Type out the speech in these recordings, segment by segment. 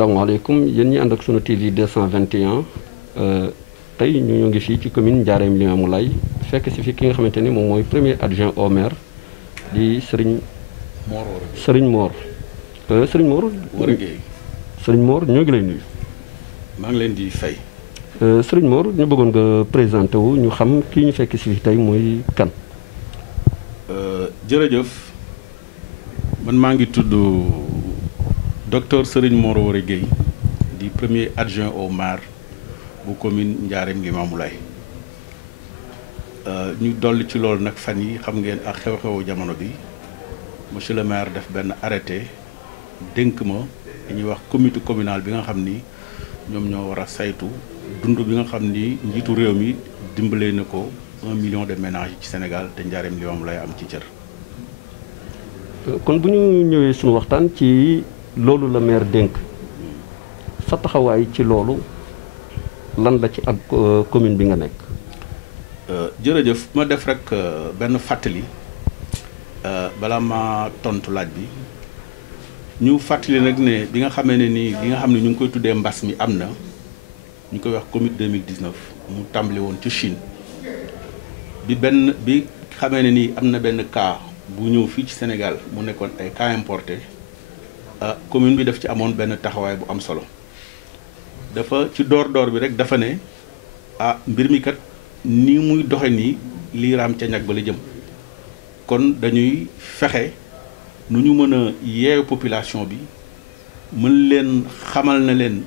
asalaamaaleykum yéen ñi ànd ak sunu TV 221 tey ñu ngi fii ci commune Ndiarème Limamoulaye fekk si fi ki nga xamante ni moom mooy premier adjoint au maire di Serigne Mor. Serigne Mor ñoo ngi lay nuyu. maa ngi leen di fay. Serigne Mor ñu bëggoon nga présenté wu ñu xam kii ñu fekk si fi tey mooy kan. jërëjëf man maa ngi tudd docteur Serigne Mor Gueye di premier adjoint au maire bu commune Ndiarème Limamoulaye ñu dolli ci loolu nag fan yi xam ngeen ak xew-xewu jamono bi monsieur le maire def benn arrêté dénk ma dañuy wax comité communal bi nga xam ni ñoom ñoo war a saytu dund bi nga xam ni njiitu réew mi dimbalee na ko 1 million de ménages ci Sénégal te Ndiarème Limamoulaye am ci cër. kon bu ñu ñëwee suñu waxtaan ci loolu la maire dénk sa taxawaay ci loolu lan la ci ak commune bi nga nekk. jërëjëf ma def rek benn fàttali balaa ma tontu laaj bi ñu fàttali nag ne bi nga xamee ne nii li nga xam ne ñu ngi koy tuddee mbas mi am na ñu koy wax Covid 2019 mu tàmbali woon ci Chine bi xamee ne nii am na benn cas bu ñëw fii ci Sénégal mu nekkoon ay cas importé commune bi daf ci amoon benn taxawaay bu am solo dafa ci door bi rek dafa ne mbir mi kat ni muy doxe nii lii raam ca ñag ba la jëm kon dañuy fexe nu ñu mën a yeewu population bi mën leen xamal na leen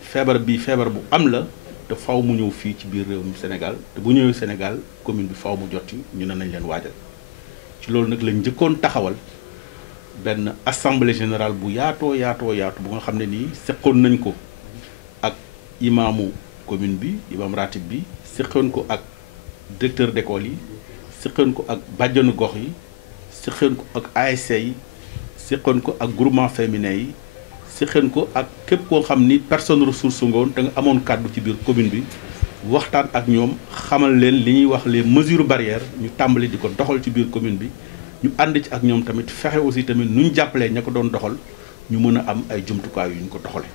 feebar bi feebar bu am la te faw mu ñëw fii ci biir réewum Sénégal te bu ñëwee Sénégal commune bi faw mu jotti ñu ne nañ leen waajal ci loolu nag lañ njëkkoon taxawal benn assemblée générale bu yaatu bu nga xam ne nii seqoon nañ ko ak imaamu commune bi imaam ratib bi seqoon ko ak directeur d'école yi seqoon ko ak bàjjanu gox yi seqoon ko ak ASC yi seqoon ko ak groupement féminin yi seqoon ko ak képp koo xam ni personne ressource nga woon te nga amoon kàddu ci biir commune bi waxtaan ak ñoom xamal leen li ñuy wax les mesures barrières ñu tàmbali di ko doxal ci biir commune bi ñu ànd ci ak ñoom tamit fexe aussi tamit nu ñu jàppalee ña ko doon doxal ñu mën a am ay jumtukaay yu ñu ko doxale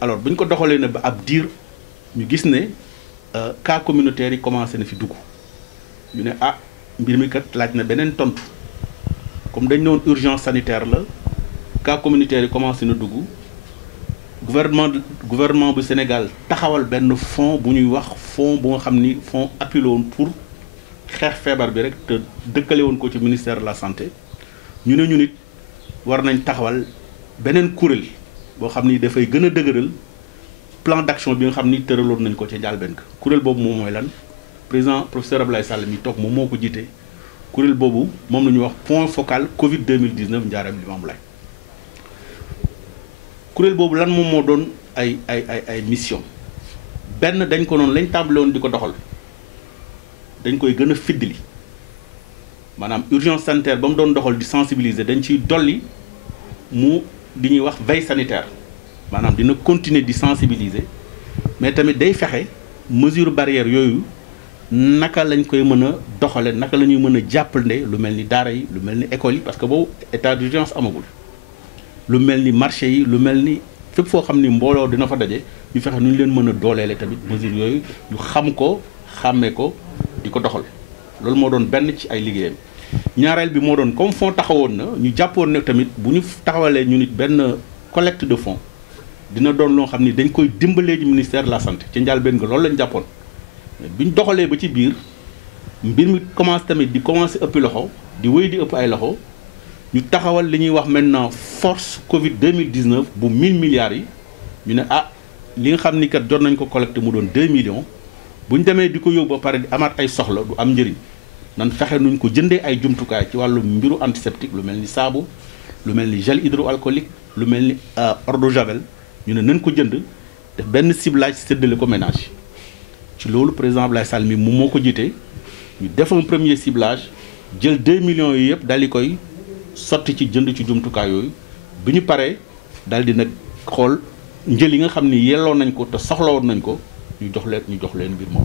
alors bu ñu ko doxalee ne ba ab diir ñu gis ne cas communautaire yi commencé na fi dugg ñu ne mbir mi kat laaj na beneen tontu comme dañ ne woon urgence sanitaire la cas communautaire yi commencé na dugg gouvernement bu Sénégal taxawal benn fonds bu ñuy wax fonds bu nga xam ni fonds appuyé woon pour xeex feebar bi rek te dëkkale woon ko ci ministère de la santé ñu ne ñu nit war nañ taxawal beneen kuréel boo xam ni dafay gën a dëgëral plan d'action bi nga xam ni tëraloon nañ ko ca njàlbéen ka kuréel boobu moom mooy lan président professeur Abdoulaye Sall mi toog moom moo ko jiite kuréel boobu moom la ñuy wax point focal Covid 2019 Ndiarème Limamoulaye kuréel boobu lan moom moo doon ay mission benn dañ ko noonu lañ tàmbale woon di ko doxal dañ koy gën a fiddali maanaam urgence sanitaire ba mu doon doxal di sensibiliser dañ ciy dolli mu di ñuy wax veille sanitaire maanaam dina continuer di sensibiliser mais tamit day fexe mesure barrière yooyu naka lañ koy mën a doxale naka la ñuy mën a jàppale lu mel ni daara yi lu mel ni école yi parce que boobu état d'urgence amagul lu mel ni marché yi lu mel ni fépp foo xam ni mbooloo dina fa daje ñu fexe nu ñu leen mën a dooleele tamit mesure yooyu ñu xam ko xàmmee ko di ko doxal loolu moo doon benn ci ay liggéeyam ñaareel bi moo doon comme fonds taxawoon na ñu jàppoon ne tamit bu ñu taxawalee ñu nit benn collecte de fonds dina doon loo xam ni dañ koy dimbalee ji ministère de la santé ci njëlbéen nga loolu lañ jàppoon bi ñu doxalee ba ci biir mbir mi commencé tamit di commencé ëppi loxo di wéy di ëpp ay loxo ñu taxawal li ñuy wax maintenant force Covid 2019 bu 1000 milliards yi ñu ne li nga xam ni kat jot nañ ko collecté mu doon 2 millions bu ñu demee di ko yóbbu ba pare di amaat ay soxla du am njëriñ nan fexe nuñ ko jëndee ay jumtukaay ci wàllu mbiru antiseptique lu mel ni saabu lu mel ni gel hydroalcoolique lu mel ni eau de javel ñu ne nañ ko jënd def benn ciblage séddale ko ménage ci loolu président Abdoulaye Sall mi moom moo ko jiite ñu def un premier ciblage jël 2 millions yi yëpp daal di koy sotti ci jënd ci jumtukaay yooyu bi ñu paree daal di nag xool njël yi nga xam ni yelloon nañ ko te soxlawoon nañ ko ñu jox leen mbir moom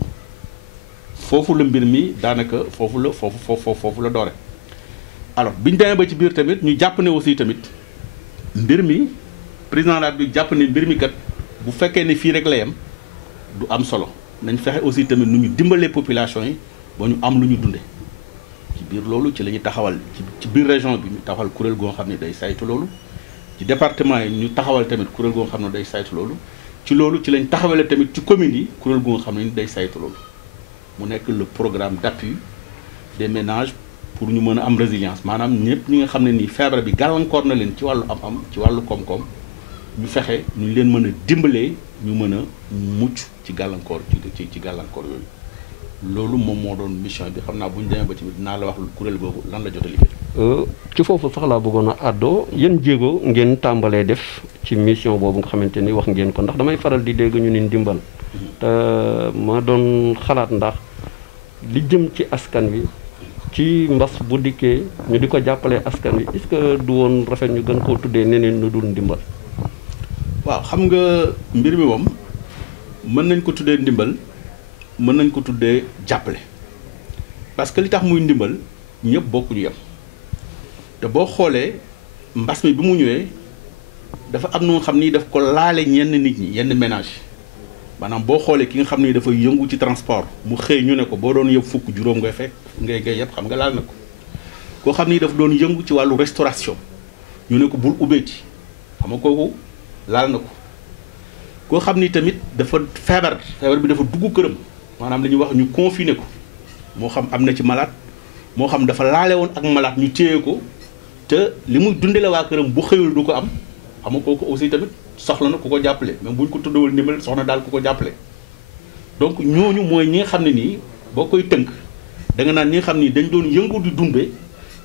foofu la mbir mi daanaka foofu la doore alors bi ñu demee ba ci biir tamit ñu jàpp ne aussi tamit mbir mi président de la République jàpp ne mbir mi kat bu fekkee ne fii rek la yem du am solo nañ fexe aussi tamit nu ñu dimbalee population yi ba ñu am lu ñu dunde ci biir loolu ci la ñu taxawal ci biir région bi ñu taxawal kuréel goo xam ne day saytu loolu ci département yi ñu taxawal tamit kuréel goo xam ne day saytu loolu ci loolu ci lañ taxawale tamit ci communes yi kuréel goo xam ne day saytu loolu mu nekk le programme d'appui des ménages pour ñu mën a am résilience maanaam ñëpp ñi nga xam ne nii feebar bi gàllankoor na leen ci wàllu am-am ci wàllu koom-koom ñu fexe ñu leen mën a dimbalee ñu mën a mucc ci gàllankoor ci gàllankoor yooyu loolu moom moo doon mission bi xam naa bu ñu demee ba ci biir dinaa la wax kuréel googu lan la jot a liggéey. ci foofu sax laa bëggoon a àddoo yan jéego ngeen tàmbalee def ci mission boobu nga xamante ni wax ngeen ko ndax damay faral di dégg ñu ni ndimbal te ma doon xalaat ndax li jëm ci askan wi ci mbas bu dikkee ñu di ko jàppalee askan wi est-ce que du woon rafet ñu gën koo tuddee neneen nu dul ndimbal. waaw xam nga mbir mi moom mën nañ ko tuddee ndimbal mën nañ ko tuddee jàppale parce que li tax muy ndimbal ñëpp bokkuñu yem te boo xoolee mbas mi bi mu ñëwee dafa am nu nga xam ni daf ko laale ñenn nit ñi yenn ménage maanaam boo xoolee ki nga xam ni dafa yëngu ci transport mu xëy ñu ne ko boo doon yëpp fukk juróom ngay fekk ngay yëpp xam nga laal na ko koo xam ni dafa doon yëngu ci wàllu restauration ñu ne ko bul ubbeeti xam nga kooku laal na ko koo xam ni tamit dafa feebar bi dafa dugg këram maanaam li ñuy wax ñu confiné ko moo xam am na ci malade moo xam dafa laale woon ak malade ñu téye ko te li muy dundale waa këram bu xëyul du ko am xam nga kooku aussi tamit soxla na ku ko jàppale même bu ñu ko tuddawul ndimbal soxna daal ku ko jàppale donc ñooñu mooy ñi nga xam ne nii boo koy tënk da nga naan ñi nga xam ni dañ doon yëngu di dundee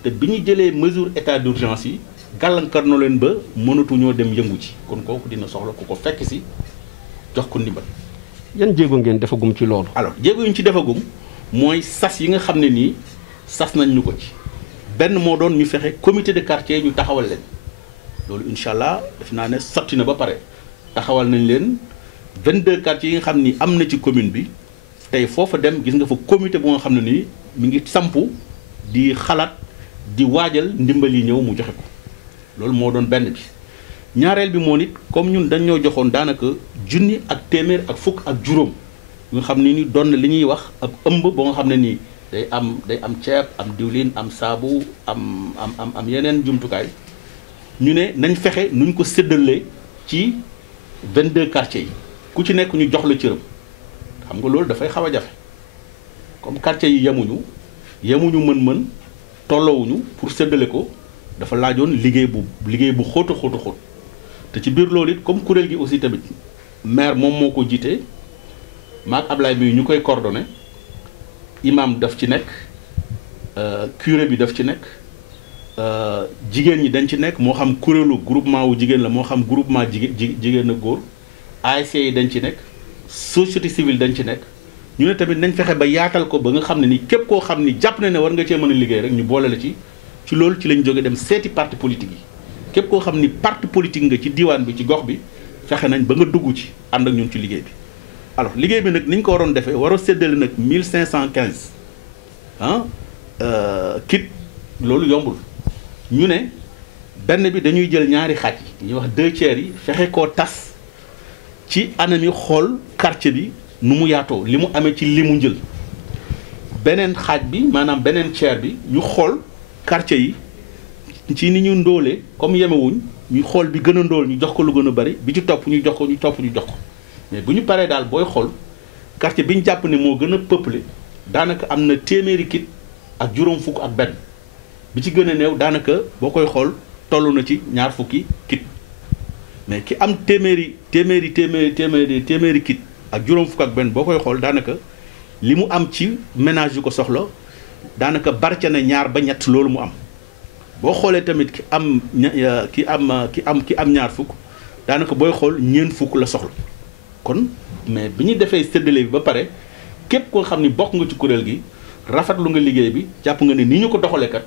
te bi ñu jëlee mesure état d'urgence yi gàllankoor na leen ba mënatuñoo dem yëngu ci kon kooku dina soxla ku ko fekk si jox ko ndimbal. yan jéego ngeen defagum ci loolu. alors jéego yu ñu ci defagum mooy sas yi nga xam ne nii sas nañ ñu ko ci benn moo doon ñu fexe comité de quartier ñu taxawal leen loolu incha allah def naa ne sotti na ba pare taxawal nañ leen 22 quartiers yi nga xam ni am na ci commune bi tey foofa dem gis nga fa comité bu nga xam ne nii mi ngi sampu di xalaat di waajal ndimbal yi ñëw mu joxe ko loolu moo doon benn bi. ñaareel bi moo nit comme ñun dañ ñoo joxoon daanaka junni ak téeméer ak fukk ak juróom nga xam ne ni doon na li ñuy wax ab ëmb ba nga xam ne nii day am ceeb am diwlin am saabu am yeneen jumtukaay ñu ne nañ fexe nuñ ko séddalee ci 22 quartiers yi ku ci nekk ñu jox la cëram xam nga loolu dafay xaw a jafe comme quartiers yi yemuñu mën-mën tolloowuñu pour séddale ko dafa laajoon liggéey bu xóotu xóot te ci biir loolu it comme kuréel gi aussi tamit maire moom moo ko jiite maak Ablaye bi ñu koy coordonné imam daf ci nekk curé bi daf ci nekk jigéen ñi dañ ci nekk moo xam kuréelu groupement wu jigéen la moo xam groupement jigéen ak góor ASC yi dañ ci nekk société civile dañ ci nekk ñu ne tamit nañ fexe ba yaatal ko ba nga xam ne ni képp koo xam ni jàpp na ne war nga cee mën a liggéey rek ñu boole la ci loolu ci lañ jóge dem seeti parti politique yi képp koo xam ni parti politique nga ci diwaan bi ci gox bi fexe nañ ba nga dugg ci ànd ak ñun ci liggéey bi alors liggéey bi nag ni ñu ko waroon defee war a séddale nag 1515 kit loolu yombul ñu ne benn bi dañuy jël ñaari xaaj yi ñuy wax 2/3 yi fexe koo tas ci anam yi xool quartier bi nu mu yaatoo li mu amee ci li mu njël beneen xaaj bi maanaam beneen tiers bi ñu xool quartier yi ci ni ñu ndóolee comme yemewuñ ñu xool bi gën a ndóol ñu jox ko lu gën a bari bi ci topp ñu jox ko ñu topp ñu jox ko mais bu ñu paree daal booy xool quartier bi ñu jàpp ne moo gën a peuplé daanaka am na téeméeri kit ak juróom fukk ak benn bi ci gën a néew daanaka boo koy xool toll na ci ñaar fukki kit mais ki am téeméeri kit ak juróom fukk ak benn boo koy xool daanaka li mu am ci ménage yu ko soxla daanaka barca na ñaar ba ñett loolu mu am boo xoolee tamit ki am ñaar fukk daanaka booy xool ñeent fukk la soxla kon mais bi ñu defee séddale bi ba pare képp koo xam ni bokk nga ci kuréel gi rafetlu nga liggéey bi jàpp nga ne ni ñu ko doxalee kat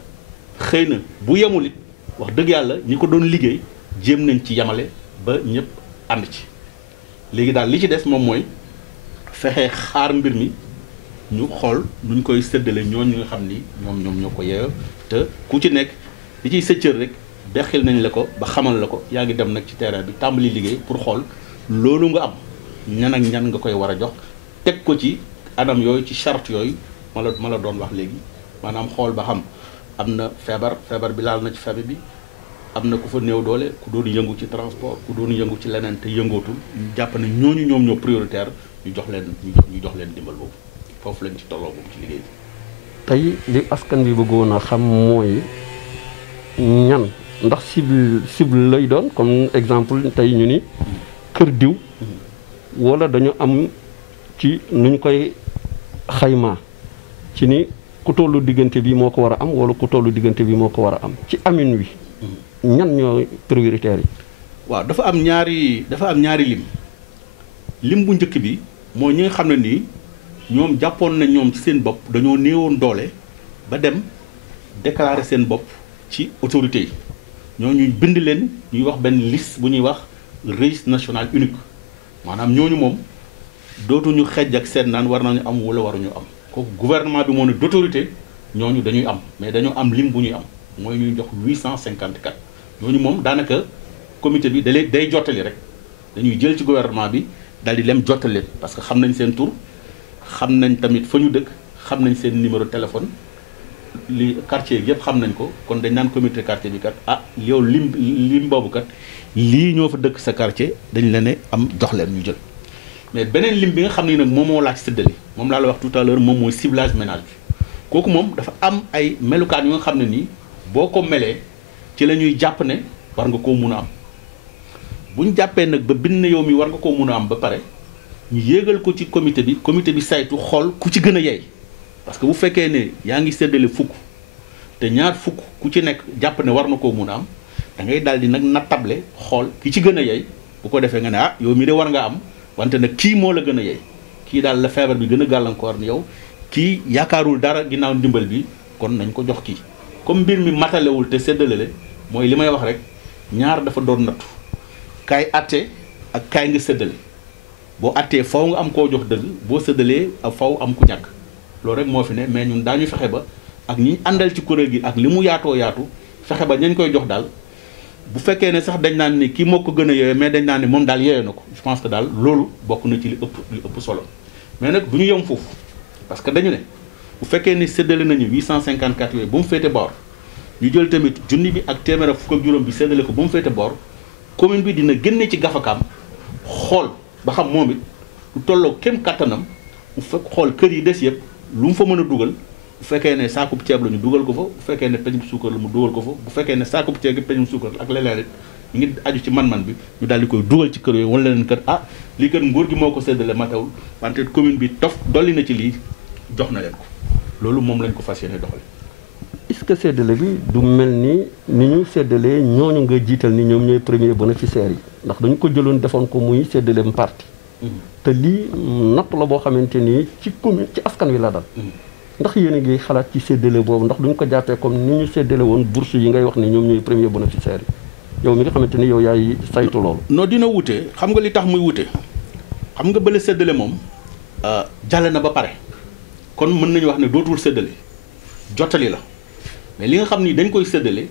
xëy na bu yemul it wax dëgg yàlla ñi ko doon liggéey jéem nañ ci yamale ba ñëpp ànd ci léegi daal li ci des moom mooy fexe xaar mbir mi ñu xool nuñ koy séddale ñooñu nga xam ni ñoom ñoo ko yeeyo te ku ci nekk li ciy sëccër rek dexil nañ la ko ba xamal la ko yaa ngi dem nag ci terrain bi tàmbali liggéey pour xool loolu nga am ñan ak ñan nga koy war a jox teg ko ci anam yooyu ci charte yooyu ma la doon wax léegi maanaam xool ba xam am na feebar bi laal na ci famille bi am na ku fa néew doole ku doon yëngu ci transport ku doon yëngu ci leneen te yëngootul ñu jàpp ne ñooñu ñoom ñoo prioritaire ñu jox leen dimbal boobu foofu lañ ci tolloo boobu ci liggéey bi. tey li askan bi bëggoon a xam mooy ñan ndax cible lay doon comme exemple tey ñu ni kër diw wala dañu am ci nuñ koy xaymaa ci ni ku tollu diggante bi moo ko war a am wala ku tollu diggante bi moo ko war a am ci amin wi ñan ñoo prioritaires yi. waaw dafa am ñaari lim bu njëkk bi mooy ñi nga xam ne nii ñoom jàppoon nañ ñoom ci seen bopp dañoo néewoon doole ba dem déclarer seen bopp ci autorité yi ñooñu bind leen ñuy wax benn liste bu ñuy wax registre national unique maanaam ñooñu moom dootuñu xejj ak seen naan war nañu am wala waruñu am kooku gouvernement bi moo ne d'autorité ñooñu dañuy am mais dañoo am lim bu ñuy am mooy ñuy jox 854 ñooñu moom daanaka comité bi day jottali rek dañuy jël ci gouvernement bi daal di lem jottali leen parce que xam nañ seen tur xam nañ tamit fa ñu dëkk xam nañ seen numéro téléphone li quartier yëpp xam nañ ko kon dañ naan comité quartier bi kat ah yow lim boobu kat lii ñoo fa dëkk sa quartier dañ la ne am jox leen ñu jël mais beneen lim bi nga xam ne nag moom moo laaj séddale moom laa la wax tout à l'heure moom mooy ciblage ménage bi kooku moom dafa am ay melukaan yu nga xam ne nii boo ko melee ci la ñuy jàpp ne war nga koo mun a am bu ñu jàppee nag ba bind na yow mi war nga koo mun a am ba pare ñu yéegal ko ci comité bi saytu xool ku ci gën a yey parce que bu fekkee ne yaa ngi séddale fukk te ñaar fukk ku ci nekk jàpp ne war na koo mun a am da ngay daal di nag nattable xool ki ci gën a yey bu ko defee nga ne ah yow mi de war nga am wante nag kii moo la gën a yey kii daal la feebar bi gën a gàllankoor ni yow kii yaakaarul dara ginnaaw ndimbal bi kon nañ ko jox kii comme mbir mi matalewul te séddale mooy li may wax rek ñaar dafa doon nattu kaay atte ak kaay nga séddale boo attee faw nga am koo jox dëgg boo séddalee ak faw am ku ñàkk loolu rek moo fi ne mais ñun daañu fexe ba ak ñi àndal ci kuréel gi ak li mu yaatoo yaatu fexe ba ñañ koy jox daal bu fekkee ne sax dañ naan ni kii moo ko gën a yooyee mais dañ naan ne moom daal yooyee na ko je pense que daal loolu bokk na ci li ëpp solo mais nag du ñu yem foofu parce que dañu ne bu fekkee ni séddale nañu 854 yooyu ba mu féete boor ñu jël tamit junni bi ak téeméer ak fukk ak juróom bi séddale ko ba mu féete boor commune bi dina génne ci gafakaam xool ba xam moom it lu tolloo kem kattanam mu fekk xool kër yi des yëpp lu mu fa mën a dugal bu fekkee ne saakub ceeb la ñu dugal ko fa bu fekkee ne peñum suukar la mu dugal ko fa bu fekkee ne saakub ceeb gi peñum suukar ak leneen ñu ngi aju ci man-man bi ñu daal di koy dugal ci kër yooyu wala leen kër ah lii kër nguur gi moo ko séddale matawul wante commune bi dolli na ci lii jox na leen ko loolu moom lañ ko fas yéene doxale. est-ce que séddale bi du mel ni ñu séddalee ñooñu nga jiital ni ñoom ñooy premier bénéficiaires yi ndax dañu ko jëloon defoon ko muy séddaleem parti te lii natt la boo xamante ni ci commune ci askan wi la dal ndax yéen a ngi xalaat ci séddale boobu ndax duñ ko jàppee comme ni ñu séddale woon bourse yi ngay wax ne ñoom ñooy premier bénéficiaires yi yow mi nga xamante ni yow yaay saytu loolu. non dina wute xam nga li tax muy wute xam nga bële séddale moom jàll na ba pare kon mën nañu wax ne dootul séddale jottali la mais li nga xam ni dañ koy séddale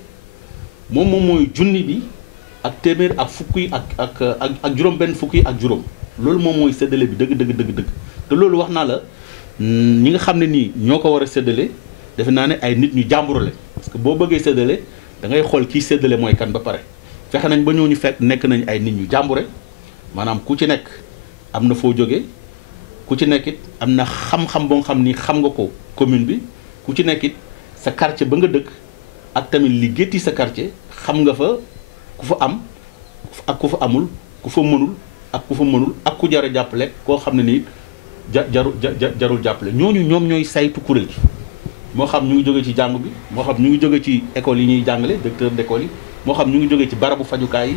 moom mooy junni bi ak téeméer ak fukk yi ak juróom benn fukk yi ak juróom loolu moom mooy séddale bi dëgg te loolu wax naa la ñi nga xam ne nii ñoo ko war a séddale defe naa ne ay nit ñu jàmbur la parce que boo bëggee séddale da ngay xool kii séddale mooy kan ba pare fexe nañ ba ñooñu fekk nekk nañ ay nit ñu jàmbure maanaam ku ci nekk am na foo jógee ku ci nekk it am na xam-xam boo xam ni xam nga ko commune bi ku ci nekk it sa quartier ba nga dëkk ak tamit li gétti sa quartier xam nga fa ku fa am ak ku fa amul ku fa mënul ak ku fa mënul ak ku jar a jàppale koo xam ne nii jarul jàppale ñooñu ñoom ñooy saytu kuréel gi moo xam ñu ngi jóge ci jàng bi moo xam ñu ngi jóge ci école yi ñuy jàngale directeur d'école yi moo xam ñu ngi jóge ci barabu fajukaay yi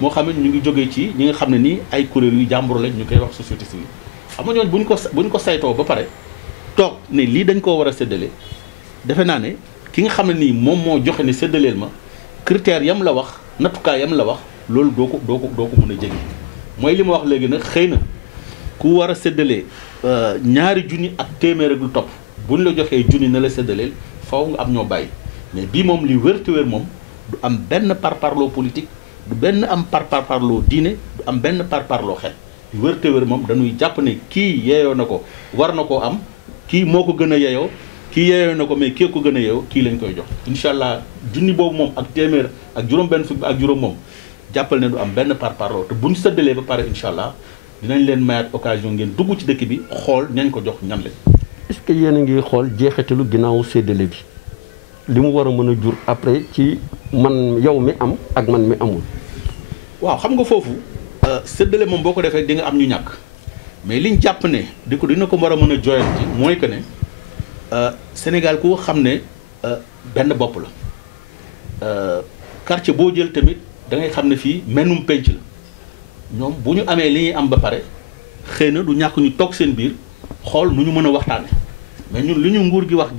moo xam ne ñu ngi jóge ci ñi nga xam ne nii ay kuréel yu jàmbur lañ ñu koy wax société civile xam nga ñooñu bu ñu ko saytoo ba pare toog ne lii dañ koo war a séddale defe naa ne ki nga xam ne nii moom moo joxe ne séddaleel ma critères yam la wax nattukaay yam la wax loolu doo ko mën a jéggi mooy li ma wax léegi nag xëy na ku war a séddalee ñaari junni ak téeméer ak lu topp buñ la joxee junni na la séddaleel faw nga am ñoo bàyyi mais bii moom li wér te wér moom du am benn parparloo politique du benn am parparloo diine du am benn parparloo xel wër te wër moom dañuy jàpp ne kii yeeyoo na ko war na koo am kii moo ko gën a yeeyoo kii yeeyoo na ko mais kii ko gën a yeeyoo kii lañ koy jox incha allah junni boobu moom ak téeméer ak juróom-benn fukk ak juróom moom jàppal ne du am benn parparloo te bu ñu sëddalee ba pare incha allah dinañ leen mayaat occasion ngeen dugg ci dëkk bi xool ñañ ko jox ñan leen. est-ce que yéen a ngi xool jeexitalu ginnaaw séddale bi li mu war a mën a jur après ci man yow mi am ak man mi amul. waaw xam nga foofu séddale moom boo ko defee di nga am ñu ñàkk mais liñ jàpp ne dina ko war a mën a joyanti mooy que ne Sénégal ku xam ne benn bopp la quartier boo jël tamit da ngay xam ne fii mennum penc la ñoom bu ñu amee li ñuy am ba pare xëy na du ñàkk ñu toog seen biir xool nu ñu mën a waxtaane mais ñun li ñu nguur gi wax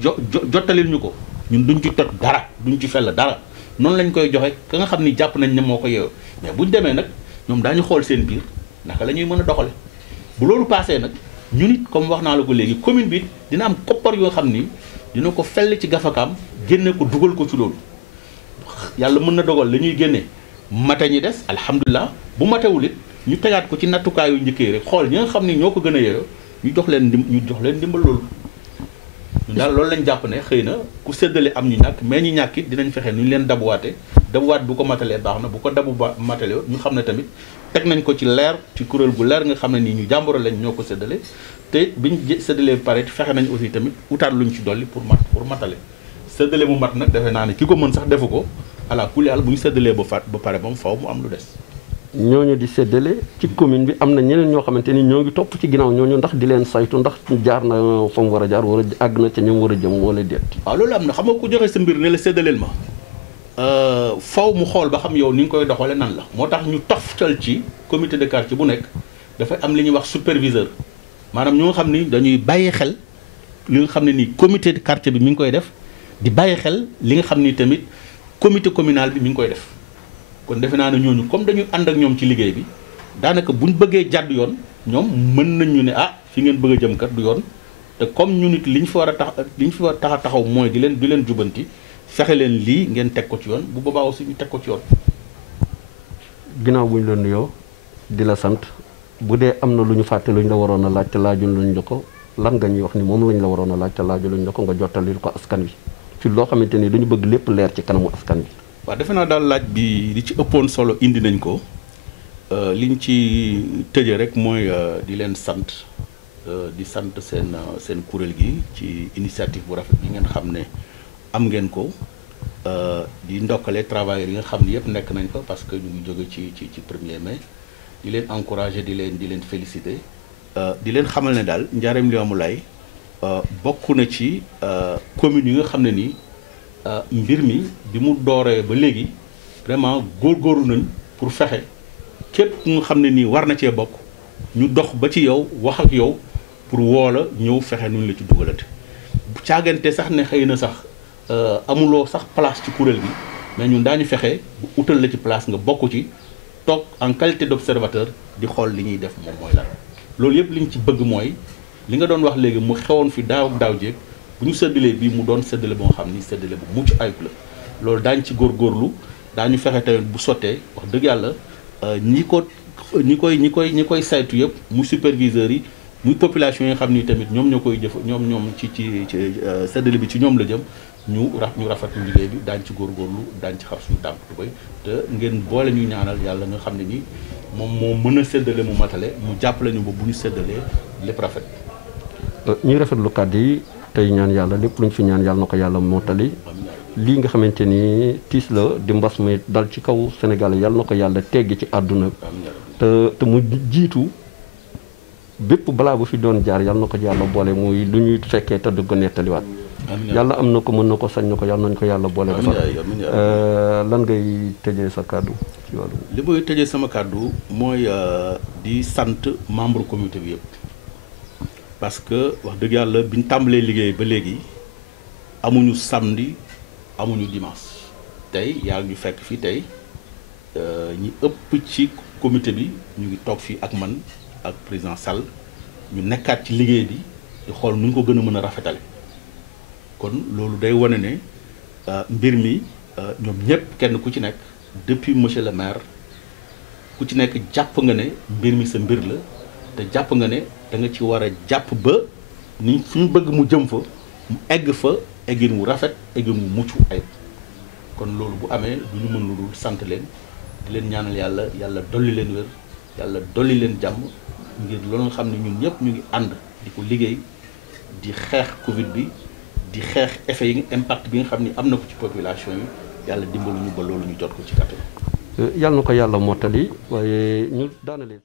jottalil ñu ko ñun duñ ci tot dara duñ ci fell dara noonu lañ koy joxe ka nga xam ni jàpp nañ ne moo ko yeewoo mais buñ demee nag ñoom daañu xool seen biir naka la ñuy mën a doxale bu loolu passé nag ñu nit comme wax naa la ko léegi commune bi dina am koppar yoo xam ni dina ko fell ci gafakaam génne ko dugal ko ci loolu yàlla mën na dogal la ñuy génne mate ñi des alhamdulilah bu matewul it ñu tegaat ko ci nattukaayu njëkkee rek xool ñi nga xam ni ñoo ko gën a yeeyoo ñu jox leen ndimbal loolu ñun daal loolu lañ jàpp ne xëy na ku séddale am ñu ñàkk mais ñu ñàkk it dinañ fexe nu ñu leen dabuwaate dabuwaat bu ko matalee baax na bu ko dabu ba matalee ñu xam ne tamit teg nañ ko ci leer ci kuréel gu leer nga xam ne nii ñu jàmboro lañ ñoo ko séddale te biñ séddalee pare fexe nañ aussi tamit utaat luñ ci dolli pour matale séddale mu mat nag defe naa ne ki ko mën sax defu ko ala kulli àll bu ñu séddalee ba pare moom faw mu am lu des. ñooñu di séddale ci commune bi am na ñeneen ñoo xamante ni ñoo ngi topp ci ginnaaw ñooñu ndax di leen saytu ndax jaar na fa mu war a jaar wala àgg na ca ñoom war a jëm wala déet. waaw loolu am na xam nga ku joxe sa mbir ne la séddaleel ma faw mu xool ba xam yow ni nga koy doxalee nan la moo tax ñu toftal ci comité de quartier bu nekk dafay am li ñuy wax superviseur maanaam ñu nga xam ni dañuy bàyyi xel li nga xam ne nii comité de quartier bi mi ngi koy def di bàyyi xel li nga xam ni tamit comité communal bi mi ngi koy def. kon defe naa ne ñooñu comme dañu ànd ak ñoom ci liggéey bi daanaka buñ bëggee jàdd yoon ñoom mën nañ ñu ne fi ngeen bëgg a jëm kat du yoon te comme ñu nit li ñu fi war a taxaw mooy di leen jubanti fexe leen lii ngeen teg ko ci yoon bu boobaa aussi ñu teg ko ci yoon. ginnaaw bu ñu la nuyoo di la sant bu dee am na lu ñu fàtte lu ñu la waroon a laaj te laajuñ luñ la ko lan nga ñuy wax ni moom lañ la waroon a laaj te laaju luñ la ko nga jottalil ko askan wi ci loo xamante ni dañu bëgg lépp leer ci kanamu askan wi. waaw defe naa daal laaj bi li ci ëppoon solo indi nañ ko liñ ci tëje rek mooy di leen sant di sant seen kuréel gi ci initiative bu rafet bi ngeen xam ne am ngeen ko di ndokkale travailleurs yi nga xam ne yëpp nekk nañ ko parce que ñu ngi jóge ci 1er mai di leen encourager di leen féliciter di leen xamal ne daal Ndiarème Limamoulaye bokk na ci communes yi nga xam ne nii mbir mi bi mu dooree ba léegi vraiment góorgóorlu nañ pour fexe képp ku nga xam ne nii war na cee bokk ñu dox ba ci yow wax ak yow pour woo la ñëw fexe nuñ la ci dugalate bu caagante sax ne xëy na sax amuloo sax place ci kuréel gi mais ñun daañu fexe bu utal la ci place nga bokk ci toog en qualité d'observateur di xool li ñuy def moom mooy lan loolu yëpp li ñu ci bëgg mooy li nga doon wax léegi mu xewoon fi daaw ak daaw jéeg bu ñu séddalee bii mu doon séddale boo xam ni séddale bu mucc ayib la loolu daañu ci góorgóorlu daañu fexe tamit bu sottee wax dëgg yàlla ñi koy saytu yëpp mu superviseurs yi muy population yi nga xam ni tamit ñoom ñoo koy jëf ñoom ci séddale bi ci ñoom la jëm ñu rafetlu liggéey bi daañu ci góorgóorlu daañu ci xar suñu tànk tubéy te ngeen boole ñu ñaanal yàlla nga xam ne ni moom moo mën a séddale mu matale mu jàppale ñu ba bu ñu séddalee lépp rafet. ñuy rafetlu kàddu yi tey ñaan yàlla lépp lu ñu fi ñaan yàlla na ko yàlla mottali lii nga xamante ni tiis la di mbas mi dal ci kaw Sénégal yàlla na ko yàlla teggi ci àdduna te mu jiitu bépp balaa bu fi doon jaar yàlla na ko yàlla boole muy lu ñuy fekkee te du ko nettaliwaat yàlla am na ko mën na ko sañ na ko yàlla nañ ko yàlla boole defal lan ngay tëjee sa kàddu ci wàllu li may tëjee sama kàddu mooy di sant membre comité bi yëpp parce que wax dëgg yàlla bi ñu tàmbalee liggéey ba léegi amuñu samedi amuñu dimanche tey yaa ngi fekk fii tey ñi ëpp ci comité bi ñu ngi toog fii ak man ak président Sall ñu nekkaat ci liggéey bi di xool nu ñu ko gën a mën a rafetale kon loolu day wane ne mbir mi ñoom ñëpp kenn ku ci nekk depuis monsieur le maire ku ci nekk jàpp nga ne mbir mi sa mbir la te jàpp nga ne da nga ci war a jàpp ba ni fu ñu bëgg mu jëm fa mu egg fa eggin wu rafet eggin wu mucc ayib kon loolu bu amee du ñu mën lu dul sant leen di leen ñaanal yàlla yàlla dolli leen wér yàlla dolli leen jàmm ngir loolu nga xam ne ñun ñëpp ñu ngi ànd di ko liggéey di xeex Covid bi di xeex effet yi impact bi nga xam ni am na ko ci population yi yàlla dimbaluñu ba loolu ñu jot ko ci kàttan. yàlla na ko yàlla mottali waaye ñu daanale.